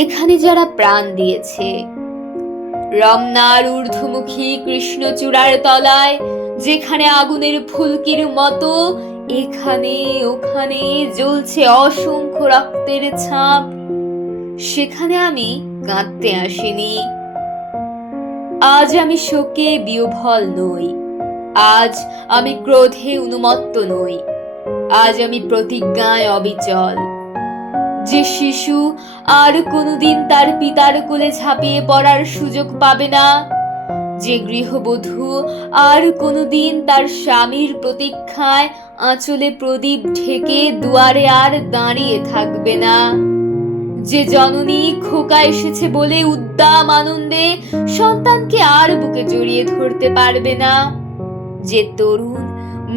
এখানে যারা প্রাণ দিয়েছে, রমনার ঊর্ধ্বমুখী কৃষ্ণচূড়ার তলায় যেখানে আগুনের ফুলকির মতো এখানে ওখানে জ্বলছে অসংখ্য রক্তের ছাপ, সেখানে আমি কাঁদতে আসিনি। আজ আমি শোকে বিহ্বল নই, আজ আমি ক্রোধে উন্মত্ত নই, আজ আমি প্রতিজ্ঞায় অবিচল। যে শিশু আর কোনোদিন তার পিতার কোলে ঝাঁপিয়ে পড়ার সুযোগ পাবে না, যে গৃহবধূ আর কোনোদিন তার স্বামীর প্রতীক্ষায় আঁচলে প্রদীপ ঢেকে দুয়ারে আর দাঁড়িয়ে থাকবে না, যে জননী খোকা এসেছে বলে উদ্দাম আনন্দে সন্তানকে আর বুকে জড়িয়ে ধরতে পারবে না, যে তরুণ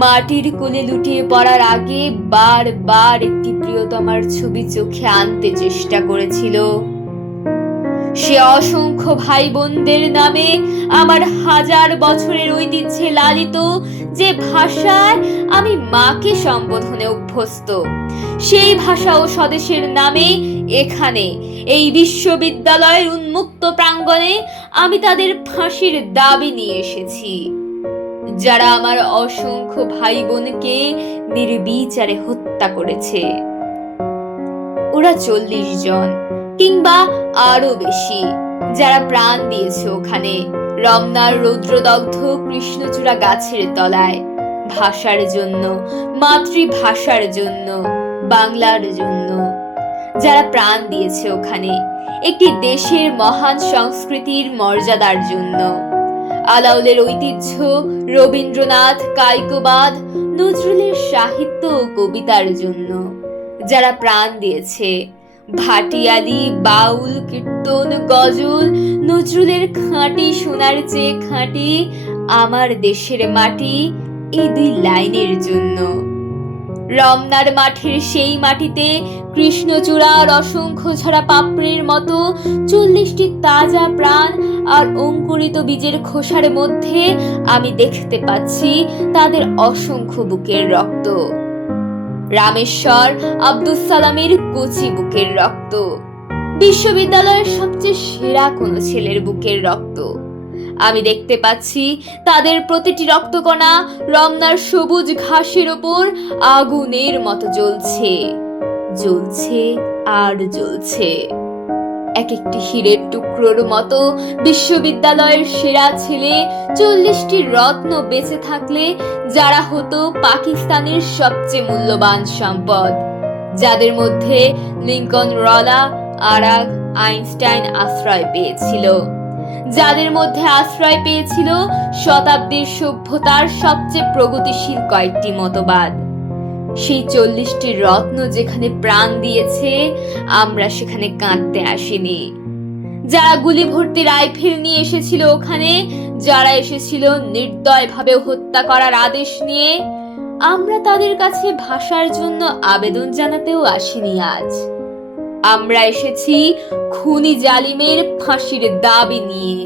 মাটির কোলে লুটিয়ে পড়ার আগে বারবার একটি প্রিয়তমার ছবি চোখে আনতে চেষ্টা করেছিল, সে অসংখ্য ভাই বোনদের নামে আমার হাজার বছরের ঐতিহ্যে লালিত যে ভাষায় আমি মাকে সম্বোধনে অভ্যস্ত, সেই ভাষা ও স্বদেশের নামে এখানে এই বিশ্ববিদ্যালয়ের উন্মুক্ত প্রাঙ্গণে আমি তাদের ফাঁসির দাবি নিয়ে এসেছি, যারা আমার অসংখ্য ভাই বোনকে নির্বিচারে হত্যা করেছে। ওরা 40 জন কিংবা আরো বেশি, যারা প্রাণ দিয়েছে ওখানে রমনার রৌদ্রদগ্ধ কৃষ্ণচূড়া গাছের তলায়, ভাষার জন্য, মাতৃভাষার জন্য, বাংলার জন্য, যারা প্রাণ দিয়েছে ওখানে একটি দেশের মহান সংস্কৃতির মর্যাদার জন্য, আলাউলের ঐতিহ্য, রবীন্দ্রনাথ, কায়িকবাদ, নজরুলের সাহিত্য ও কবিতার জন্য, যারা প্রাণ দিয়েছে ভাটিয়ালি, বাউল, কীর্তন, গজল, নজরুলের খাঁটি সোনার চেয়ে খাঁটি আমার দেশের মাটি এই 2 লাইনের জন্য। রমনার মাঠের সেই মাটিতে কৃষ্ণচূড়ার অসংখ্য ঝরা পাপড়ির মতো 40টি তাজা প্রাণ আর অঙ্কুরিত বীজের খোসার মধ্যে আমি দেখতে পাচ্ছি তাদের অসংখ্য বুকের রক্ত, রামেশ্বর আব্দুল সালামের কচি বুকের রক্ত, বিশ্ববিদ্যালয়ের সবচেয়ে সেরা কোনো ছেলের বুকের রক্ত। আমি দেখতে পাচ্ছি তাদের প্রতিটি রক্তকণা রমনার সবুজ ঘাসের ওপর আগুনের মতো জ্বলছে, জ্বলছে আর জ্বলছে। এক একটি হীরের টুকরোর মতো বিশ্ববিদ্যালয়ের সেরা ছেলে 40টি রত্ন বেঁচে থাকলে যারা হতো পাকিস্তানের সবচেয়ে মূল্যবান সম্পদ, যাদের মধ্যে লিঙ্কন, রলা, আরাগ, আইনস্টাইন আশ্রয় পেয়েছিল, যাদের মধ্যে আশ্রয় পেয়েছিল শতাব্দীর সভ্যতার সবচেয়ে প্রগতিশীল কয়েকটি মতবাদ। সেই 40টি রত্ন যেখানে প্রাণ দিয়েছে, আমরা সেখানে কাঁদতে আসিনি। যারা গুলি ভর্তি রাইফেল নিয়ে এসেছিল ওখানে, যারা এসেছিল নির্দয়ভাবে হত্যা করার আদেশ নিয়ে, আমরা তাদের কাছে ভাষার জন্য আবেদন জানাতেও আসিনি আজ। আমরা এসেছি খুনি জালিমের ফাঁসির দাবি নিয়ে।